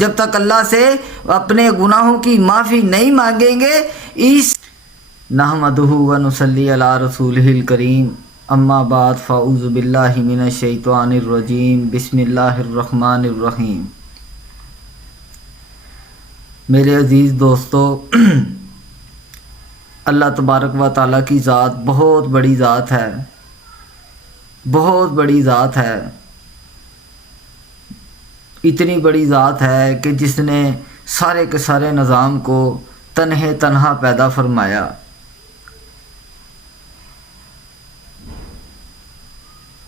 جب تک اللہ سے اپنے گناہوں کی معافی نہیں مانگیں گے اس نحمدہ و نصلی علی رسولہ الکریم اما بعد فاعوذ باللہ من الشیطان الرجیم بسم اللہ الرحمن الرحیم۔ میرے عزیز دوستو، اللہ تبارک و تعالیٰ کی ذات بہت بڑی ذات ہے، بہت بڑی ذات ہے۔ اتنی بڑی ذات ہے کہ جس نے سارے کے سارے نظام کو تنہا پیدا فرمایا،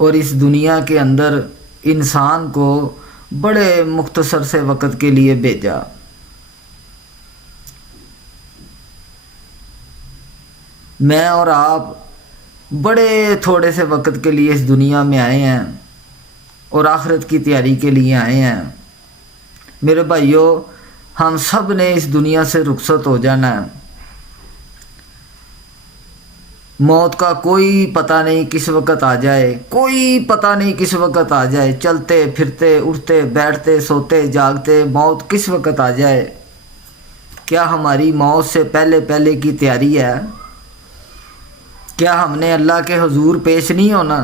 اور اس دنیا کے اندر انسان کو بڑے مختصر سے وقت کے لیے بھیجا۔ میں اور آپ بڑے تھوڑے سے وقت کے لیے اس دنیا میں آئے ہیں اور آخرت کی تیاری کے لیے آئے ہیں۔ میرے بھائیوں، ہم سب نے اس دنیا سے رخصت ہو جانا ہے۔ موت کا کوئی پتہ نہیں کس وقت آ جائے، کوئی پتہ نہیں کس وقت آ جائے۔ چلتے پھرتے اٹھتے بیٹھتے سوتے جاگتے موت کس وقت آ جائے۔ کیا ہماری موت سے پہلے کی تیاری ہے؟ کیا ہم نے اللہ کے حضور پیش نہیں ہونا؟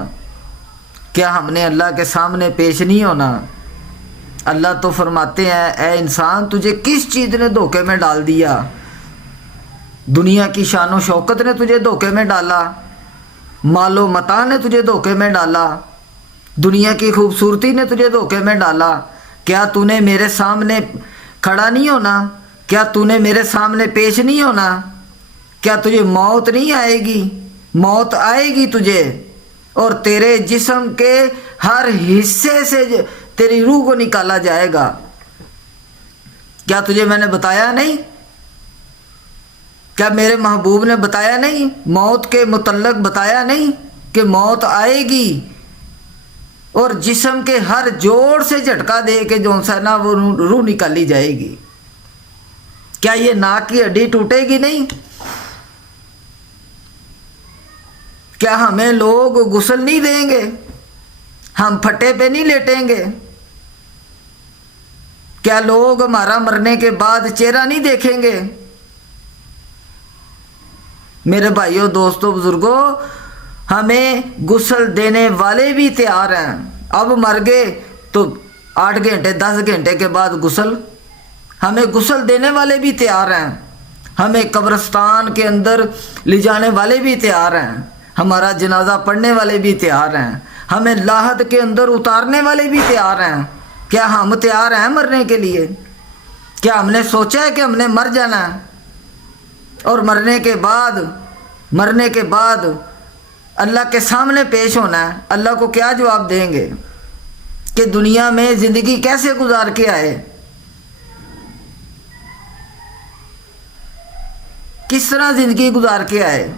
کیا ہم نے اللہ کے سامنے پیش نہیں ہونا؟ اللہ تو فرماتے ہیں، اے انسان تجھے کس چیز نے دھوکے میں ڈال دیا؟ دنیا کی شان و شوکت نے تجھے دھوکے میں ڈالا، مال و متاع نے تجھے دھوکے میں ڈالا، دنیا کی خوبصورتی نے تجھے دھوکے میں ڈالا۔ کیا تو نے میرے سامنے کھڑا نہیں ہونا؟ کیا تو نے میرے سامنے پیش نہیں ہونا؟ کیا تجھے موت نہیں آئے گی؟ موت آئے گی تجھے، اور تیرے جسم کے ہر حصے سے تیری روح کو نکالا جائے گا۔ کیا تجھے میں نے بتایا نہیں؟ کیا میرے محبوب نے بتایا نہیں؟ موت کے متعلق بتایا نہیں کہ موت آئے گی اور جسم کے ہر جوڑ سے جھٹکا دے کے جو سا نا وہ روح نکالی جائے گی۔ کیا یہ ناک کی ہڈی ٹوٹے گی نہیں؟ کیا ہمیں لوگ غسل نہیں دیں گے؟ ہم پھٹے پہ نہیں لیٹیں گے؟ کیا لوگ ہمارا مرنے کے بعد چہرہ نہیں دیکھیں گے؟ میرے بھائیوں، دوستوں، بزرگوں، ہمیں غسل دینے والے بھی تیار ہیں۔ اب مر گئے تو 8 گھنٹے 10 گھنٹے کے بعد غسل، ہمیں غسل دینے والے بھی تیار ہیں۔ ہمیں قبرستان کے اندر لے جانے والے بھی تیار ہیں، ہمارا جنازہ پڑھنے والے بھی تیار ہیں، ہمیں لاحد کے اندر اتارنے والے بھی تیار ہیں۔ کیا ہم تیار ہیں مرنے کے لیے؟ کیا ہم نے سوچا ہے کہ ہم نے مر جانا ہے اور مرنے کے بعد اللہ کے سامنے پیش ہونا ہے؟ اللہ کو کیا جواب دیں گے کہ دنیا میں زندگی کیسے گزار کے آئے؟ کس طرح زندگی گزار کے آئے؟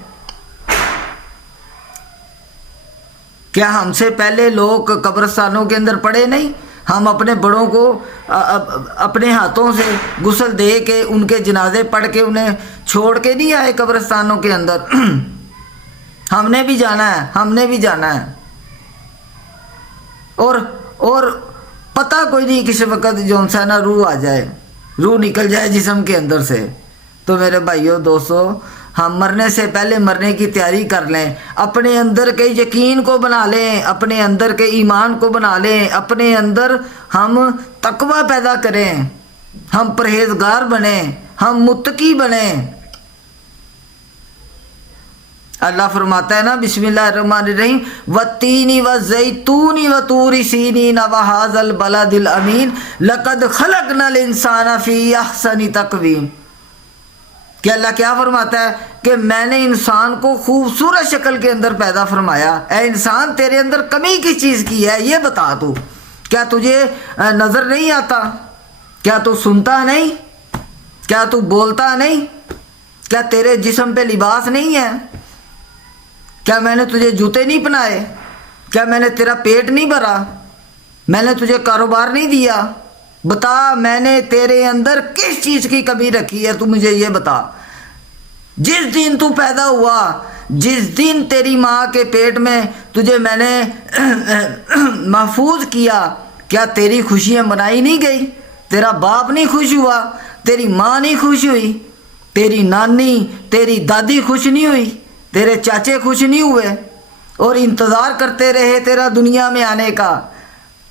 کیا ہم سے پہلے لوگ قبرستانوں کے اندر پڑے نہیں؟ ہم اپنے بڑوں کو اپنے ہاتھوں سے غسل دے کے ان کے جنازے پڑھ کے انہیں چھوڑ کے نہیں آئے قبرستانوں کے اندر؟ ہم نے بھی جانا ہے، ہم نے بھی جانا ہے، اور پتہ کوئی نہیں کس وقت جو سا نا روح آ جائے، روح نکل جائے جسم کے اندر سے۔ تو میرے بھائیوں، دوستوں، ہم مرنے سے پہلے مرنے کی تیاری کر لیں، اپنے اندر کے یقین کو بنا لیں، اپنے اندر کے ایمان کو بنا لیں، اپنے اندر ہم تقوی پیدا کریں، ہم پرہیزگار بنیں، ہم متقی بنیں۔ اللہ فرماتا ہے نا، بسم اللہ الرحمن الرحیم، والتین والزیتون وطور سینین وہذا البلد الامین لقد خلقنا الانسان فی احسن تقویم۔ کہ اللہ کیا فرماتا ہے کہ میں نے انسان کو خوبصورت شکل کے اندر پیدا فرمایا۔ اے انسان، تیرے اندر کمی کس چیز کی ہے یہ بتا تو۔ کیا تجھے نظر نہیں آتا؟ کیا تو سنتا نہیں؟ کیا تو بولتا نہیں؟ کیا تیرے جسم پہ لباس نہیں ہے؟ کیا میں نے تجھے جوتے نہیں پہنائے؟ کیا میں نے تیرا پیٹ نہیں بھرا؟ میں نے تجھے کاروبار نہیں دیا؟ بتا، میں نے تیرے اندر کس چیز کی کمی رکھی ہے؟ تو مجھے یہ بتا۔ جس دن تو پیدا ہوا، جس دن تیری ماں کے پیٹ میں تجھے میں نے محفوظ کیا، کیا تیری خوشیاں منائی نہیں گئی؟ تیرا باپ نہیں خوش ہوا، تیری ماں نہیں خوش ہوئی، تیری نانی تیری دادی خوش نہیں ہوئی، تیرے چاچے خوش نہیں ہوئے، اور انتظار کرتے رہے تیرا دنیا میں آنے کا۔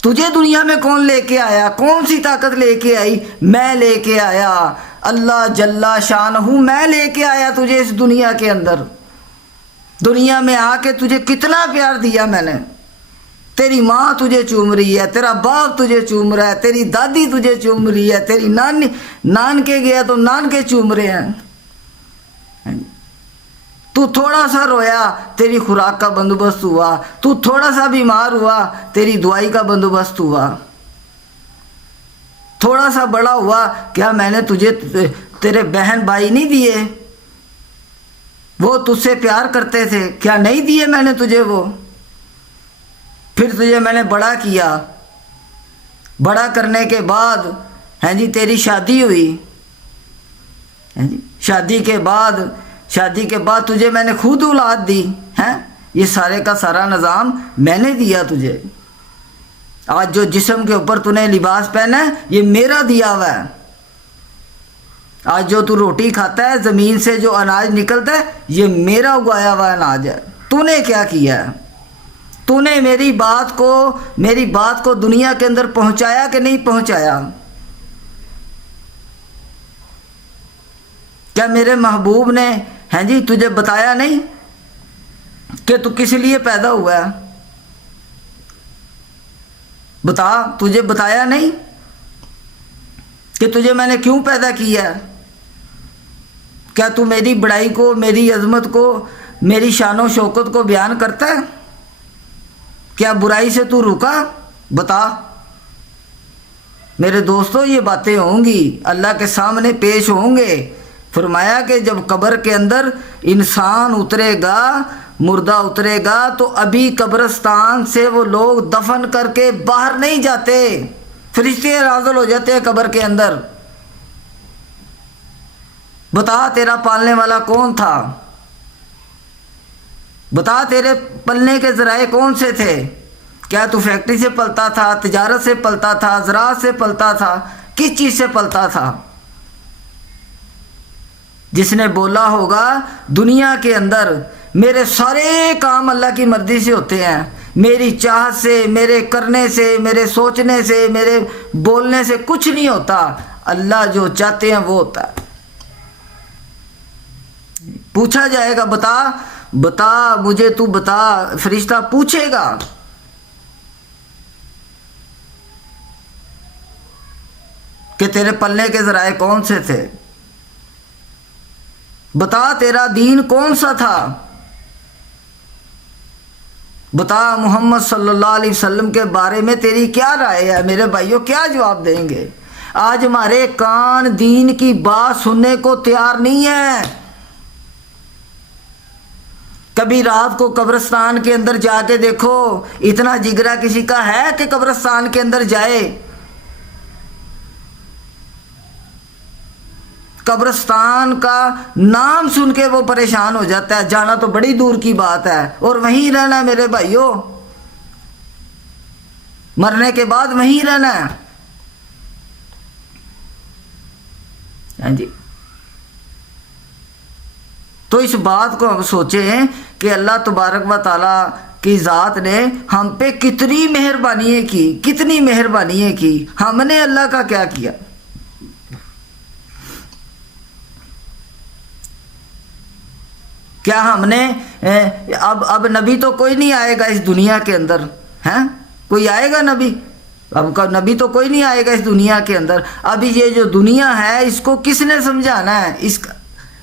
تجھے دنیا میں کون لے کے آیا؟ کون سی طاقت لے کے آئی؟ میں لے کے آیا، اللہ جل شانہ میں لے کے آیا تجھے اس دنیا کے اندر۔ دنیا میں آ کے تجھے کتنا پیار دیا میں نے۔ تیری ماں تجھے چوم رہی ہے، تیرا باپ تجھے چوم رہا ہے، تیری دادی تجھے چوم رہی ہے، تیری نان کے گیا تو نان کے چوم رہے ہیں۔ تو تھوڑا سا رویا، تیری خوراک کا بندوبست ہوا، تو تھوڑا سا بیمار ہوا، تیری دوائی کا بندوبست ہوا، تھوڑا سا بڑا ہوا، کیا میں نے تجھے تیرے بہن بھائی نہیں دیے؟ وہ تجھ سے پیار کرتے تھے، کیا نہیں دیے میں نے تجھے وہ؟ پھر تجھے میں نے بڑا کیا، بڑا کرنے کے بعد تیری شادی ہوئی، شادی کے بعد تجھے میں نے خود اولاد دی، یہ سارے کا سارا نظام میں نے دیا تجھے۔ آج جو جسم کے اوپر تو نے لباس پہنا ہے یہ میرا دیا ہوا ہے۔ آج جو تو روٹی کھاتا ہے، زمین سے جو اناج نکلتا ہے، یہ میرا اگایا ہوا اناج ہے۔ تو نے کیا کیا ہے؟ تو نے میری بات کو دنیا کے اندر پہنچایا کہ نہیں پہنچایا؟ کیا میرے محبوب نے تجھے بتایا نہیں کہ تو کس لیے پیدا ہوا ہے؟ بتا، تجھے بتایا نہیں کہ تجھے میں نے کیوں پیدا کیا ہے؟ کیا تو میری بڑائی کو، میری عظمت کو، میری شان و شوکت کو بیان کرتا ہے؟ کیا برائی سے تو رکا؟ بتا۔ میرے دوستو، یہ باتیں ہوں گی، اللہ کے سامنے پیش ہوں گے۔ فرمایا کہ جب قبر کے اندر انسان اترے گا، مردہ اترے گا، تو ابھی قبرستان سے وہ لوگ دفن کر کے باہر نہیں جاتے، فرشتے نازل ہو جاتے ہیں قبر کے اندر۔ بتا، تیرا پالنے والا کون تھا؟ بتا، تیرے پلنے کے ذرائع کون سے تھے؟ کیا تو فیکٹری سے پلتا تھا، تجارت سے پلتا تھا، زراعت سے پلتا تھا، کس چیز سے پلتا تھا؟ جس نے بولا ہوگا دنیا کے اندر میرے سارے کام اللہ کی مرضی سے ہوتے ہیں، میری چاہت سے، میرے کرنے سے، میرے سوچنے سے، میرے بولنے سے کچھ نہیں ہوتا، اللہ جو چاہتے ہیں وہ ہوتا ہے۔ پوچھا جائے گا، بتا مجھے، تو بتا، فرشتہ پوچھے گا کہ تیرے پلنے کے ذرائع کون سے تھے؟ بتا، تیرا دین کون سا تھا؟ بتا، محمد صلی اللہ علیہ وسلم کے بارے میں تیری کیا رائے ہے؟ میرے بھائیوں، کیا جواب دیں گے؟ آج ہمارے کان دین کی بات سننے کو تیار نہیں ہے۔ کبھی رات کو قبرستان کے اندر جا کے دیکھو، اتنا جگرا کسی کا ہے کہ قبرستان کے اندر جائے؟ قبرستان کا نام سن کے وہ پریشان ہو جاتا ہے، جانا تو بڑی دور کی بات ہے، اور وہیں رہنا ہے میرے بھائیوں، مرنے کے بعد وہیں رہنا ہے۔ تو اس بات کو ہم سوچیں کہ اللہ تبارک و تعالیٰ کی ذات نے ہم پہ کتنی مہربانیاں کی، کتنی مہربانیاں کی۔ ہم نے اللہ کا کیا کیا؟ کیا ہم نے اب نبی تو کوئی نہیں آئے گا اس دنیا کے اندر، کوئی آئے گا نبی؟ اب نبی تو کوئی نہیں آئے گا اس دنیا کے اندر۔ اب یہ جو دنیا ہے اس کو کس نے سمجھانا ہے؟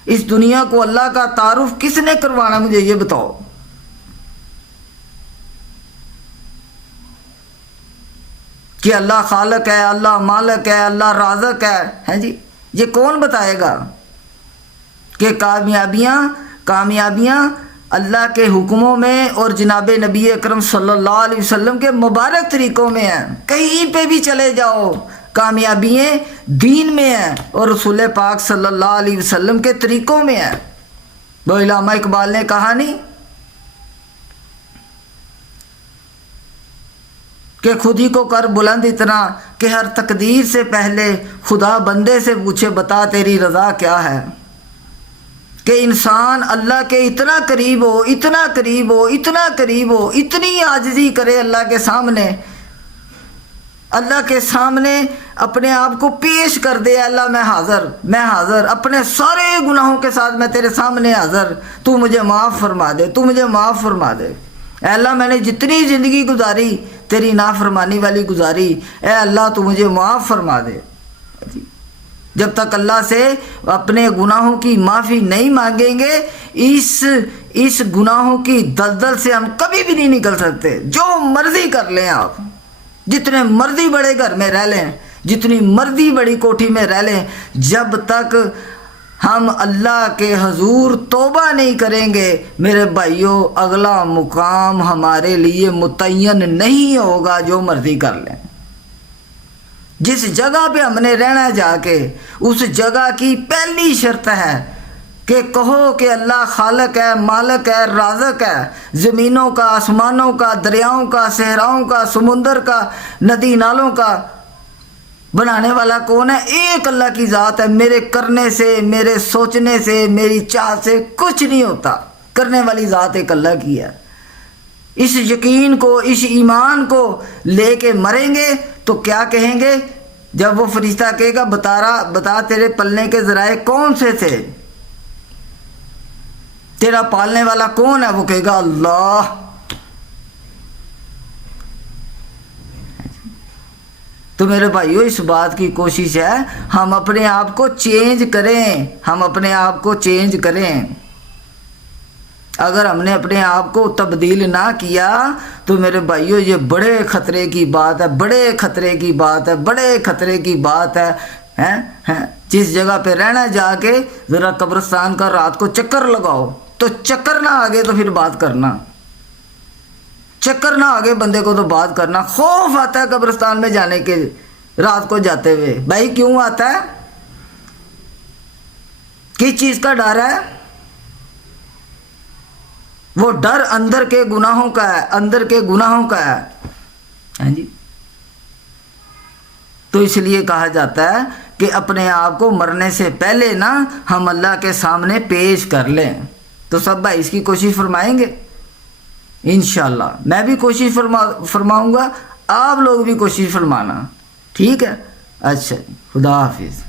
اس دنیا کو اللہ کا تعارف کس نے کروانا؟ مجھے یہ بتاؤ۔ کہ اللہ خالق ہے، اللہ مالک ہے، اللہ رازق ہے، جی یہ کون بتائے گا؟ کہ کامیابیاں اللہ کے حکموں میں اور جناب نبی اکرم صلی اللہ علیہ وسلم کے مبارک طریقوں میں ہیں۔ کہیں پہ بھی چلے جاؤ، کامیابیاں دین میں ہیں اور رسول پاک صلی اللہ علیہ وسلم کے طریقوں میں ہیں۔ وہ علامہ اقبال نے کہا نہیں کہ خود ہی کو کر بلند اتنا کہ ہر تقدیر سے پہلے خدا بندے سے پوچھے بتا تیری رضا کیا ہے، کہ انسان اللہ کے اتنا قریب ہو، اتنا قریب ہو، اتنا قریب ہو، اتنی عاجزی کرے اللہ کے سامنے، اللہ کے سامنے اپنے آپ کو پیش کر دے، اللہ میں حاضر اپنے سارے گناہوں کے ساتھ میں تیرے سامنے حاضر، تو مجھے معاف فرما دے، تو مجھے معاف فرما دے، اے اللہ میں نے جتنی زندگی گزاری تیری نافرمانی والی گزاری، اے اللہ تو مجھے معاف فرما دے۔ جب تک اللہ سے اپنے گناہوں کی معافی نہیں مانگیں گے، اس گناہوں کی دلدل سے ہم کبھی بھی نہیں نکل سکتے۔ جو مرضی کر لیں آپ، جتنے مرضی بڑے گھر میں رہ لیں، جتنی مرضی بڑی کوٹھی میں رہ لیں، جب تک ہم اللہ کے حضور توبہ نہیں کریں گے میرے بھائیوں، اگلا مقام ہمارے لیے متعین نہیں ہوگا، جو مرضی کر لیں۔ جس جگہ پہ ہم نے رہنا جا کے، اس جگہ کی پہلی شرط ہے کہ کہو کہ اللہ خالق ہے، مالک ہے، رازق ہے، زمینوں کا، آسمانوں کا، دریاؤں کا، صحراؤں کا، سمندر کا، ندی نالوں کا بنانے والا کون ہے؟ ایک اللہ کی ذات ہے۔ میرے کرنے سے، میرے سوچنے سے، میری چاہت سے کچھ نہیں ہوتا، کرنے والی ذات ایک اللہ کی ہے۔ اس یقین کو، اس ایمان کو لے کے مریں گے تو کیا کہیں گے جب وہ فرشتہ کہے گا بتا تیرے پلنے کے ذرائع کون سے تھے، تیرا پالنے والا کون ہے؟ وہ کہے گا اللہ۔ تو میرے بھائیو، اس بات کی کوشش ہے ہم اپنے آپ کو چینج کریں، ہم اپنے آپ کو چینج کریں۔ اگر ہم نے اپنے آپ کو تبدیل نہ کیا تو میرے بھائیو یہ بڑے خطرے کی بات ہے، بڑے خطرے کی بات ہے، بڑے خطرے کی بات ہے۔ جس جگہ پہ رہنا جا کے ذرا قبرستان کا رات کو چکر لگاؤ، تو چکر نہ آگے تو پھر بات کرنا، چکر نہ آگے بندے کو تو بات کرنا۔ خوف آتا ہے قبرستان میں جانے کے رات کو جاتے ہوئے، بھائی کیوں آتا ہے؟ کس چیز کا ڈر ہے؟ وہ ڈر اندر کے گناہوں کا ہے، اندر کے گناہوں کا ہے۔ ہاں جی، تو اس لیے کہا جاتا ہے کہ اپنے آپ کو مرنے سے پہلے نا ہم اللہ کے سامنے پیش کر لیں۔ تو سب بھائی اس کی کوشش فرمائیں گے انشاءاللہ۔ میں بھی کوشش فرماؤں گا، آپ لوگ بھی کوشش فرمانا، ٹھیک ہے؟ اچھا، خدا حافظ۔